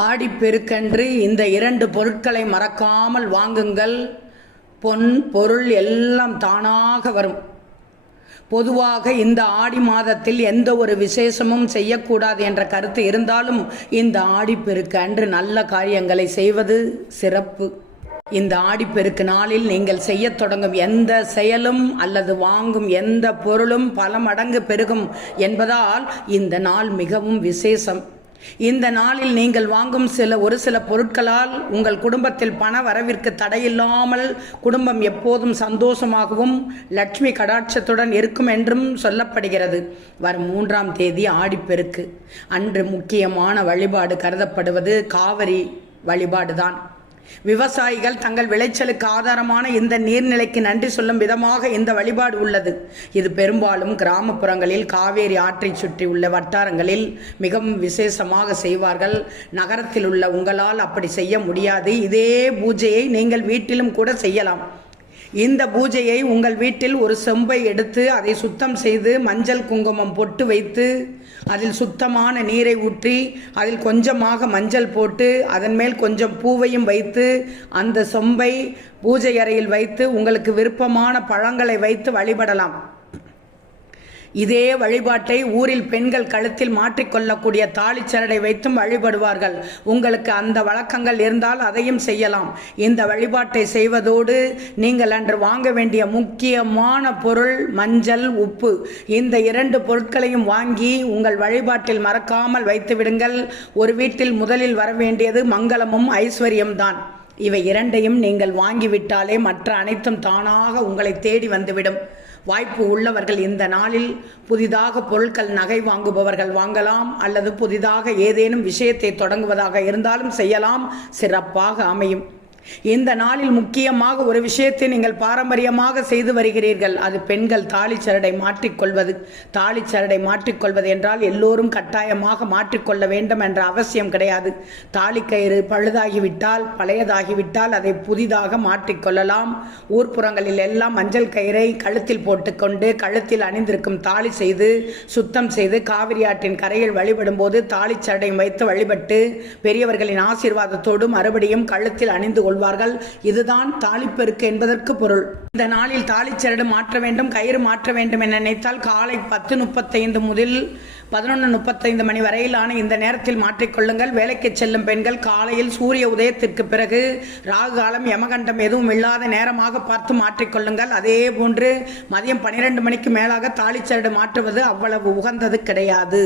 ஆடிப்பெருக்கன்று இந்த இரண்டு பொருட்களை மறக்காமல் வாங்குங்கள். பொன் பொருள் எல்லாம் தானாக வரும். பொதுவாக இந்த ஆடி மாதத்தில் எந்த ஒரு விசேஷமும் செய்யக்கூடாது என்ற கருத்து இருந்தாலும் இந்த ஆடிப்பெருக்கு அன்று நல்ல காரியங்களை செய்வது சிறப்பு. இந்த ஆடிப்பெருக்கு நாளில் நீங்கள் செய்யத் தொடங்கும் எந்த செயலும் அல்லது வாங்கும் எந்த பொருளும் பல மடங்கு பெருகும் என்பதால் இந்த நாள் மிகவும் விசேஷம். இந்த நாளில் நீங்கள் வாங்கும் சில ஒரு சில பொருட்களால் உங்கள் குடும்பத்தில் பண வரவிற்கு தடையில்லாமல் குடும்பம் எப்போதும் சந்தோஷமாகவும் லட்சுமி கடாட்சத்துடன் இருக்கும் என்றும் சொல்லப்படுகிறது. வரும் மூன்றாம் தேதி ஆடிப்பெருக்கு. அன்று முக்கியமான வழிபாடு கருதப்படுவது காவிரி வழிபாடுதான். விவசாயிகள் தங்கள் விளைச்சலுக்கு ஆதாரமான இந்த நீர்நிலைக்கு நன்றி சொல்லும் விதமாக இந்த வழிபாடு உள்ளது. இது பெரும்பாலும் கிராமப்புறங்களில் காவேரி ஆற்றைச் சுற்றி உள்ள வட்டாரங்களில் மிகவும் விசேஷமாக செய்வார்கள். நகரத்தில் உள்ள உங்களால் அப்படி செய்ய முடியாது. இதே பூஜையை நீங்கள் வீட்டிலும் கூட செய்யலாம். இந்த பூஜையை உங்கள் வீட்டில் ஒரு செம்பை எடுத்து அதை சுத்தம் செய்து மஞ்சள் குங்குமம் பொட்டு வைத்து அதில் சுத்தமான நீரை ஊற்றி அதில் கொஞ்சமாக மஞ்சள் போட்டு அதன் மேல் கொஞ்சம் பூவையும் வைத்து அந்த சொம்பை பூஜை அறையில் வைத்து உங்களுக்கு விருப்பமான பழங்களை வைத்து வழிபடலாம். இதே வழிபாட்டை ஊரில் பெண்கள் கழுத்தில் மாற்றிக்கொள்ளக்கூடிய தாளிச்சரடை வைத்தும் வழிபடுவார்கள். உங்களுக்கு அந்த வழக்கங்கள் இருந்தால் அதையும் செய்யலாம். இந்த வழிபாட்டை செய்வதோடு நீங்கள் அன்று வாங்க வேண்டிய முக்கியமான பொருள் மஞ்சள் உப்பு. இந்த இரண்டு பொருட்களையும் வாங்கி உங்கள் வழிபாட்டில் மறக்காமல் வைத்து விடுங்கள் ஒரு வீட்டில் முதலில் வர வேண்டியது மங்களமும் ஐஸ்வர்யம்தான். இவை இரண்டையும் நீங்கள் வாங்கிவிட்டாலே மற்ற அனைத்தும் தானாக உங்களை தேடி வந்துவிடும். வாய்ப்பு உள்ளவர்கள் இந்த நாளில் புதிதாக பொருட்கள் நகை வாங்குபவர்கள் வாங்கலாம் அல்லது புதிதாக ஏதேனும் விஷயத்தை தொடங்குவதாக இருந்தாலும் செய்யலாம். சிறப்பாக அமையும். இந்த நாளில் முக்கியமாக ஒரு விஷயத்தை நீங்கள் பாரம்பரியமாக செய்து வருகிறீர்கள். அது பெண்கள் தாலிச்சரடை மாற்றிக்கொள்வது. தாலிச்சரடை மாற்றிக்கொள்வது என்றால் எல்லோரும் கட்டாயமாக மாற்றிக்கொள்ள வேண்டும் என்ற அவசியம் கிடையாது. தாலிக்கயிறு பழுதாகிவிட்டால் பழையதாகிவிட்டால் அதை புதிதாக மாற்றிக்கொள்ளலாம். ஊர்ப்புறங்களில் எல்லாம் மஞ்சள் கயிறை கழுத்தில் போட்டுக்கொண்டு கழுத்தில் அணிந்திருக்கும் தாலி செய்து சுத்தம் செய்து காவிரி ஆற்றின் கரையில் வழிபடும் போது தாலிச்சரடை வைத்து வழிபட்டு பெரியவர்களின் ஆசீர்வாதத்தோடு மறுபடியும் கழுத்தில் அணிந்து கொள்வார்கள். இதுதான் தாலிப்பெருக்கு என்பதற்கு பொருள். இந்த நாளில் தாலிச்சரடு மாற்ற வேண்டும் கயிறு மாற்ற வேண்டும் என நினைத்தால் காலை பத்து முப்பத்தைந்து முதல் பதினொன்று முப்பத்தைந்து மணி வரையிலான இந்த நேரத்தில் மாற்றிக்கொள்ளுங்கள் வேலைக்கு செல்லும் பெண்கள் காலையில் சூரிய உதயத்திற்கு பிறகு ராகு காலம் யமகண்டம் எதுவும் இல்லாத நேரமாக பார்த்து மாற்றிக்கொள்ளுங்கள் அதே போன்று மதியம் பன்னிரெண்டு மணிக்கு மேலாக தாலிச்சரடு மாற்றுவது அவ்வளவு உகந்தது கிடையாது.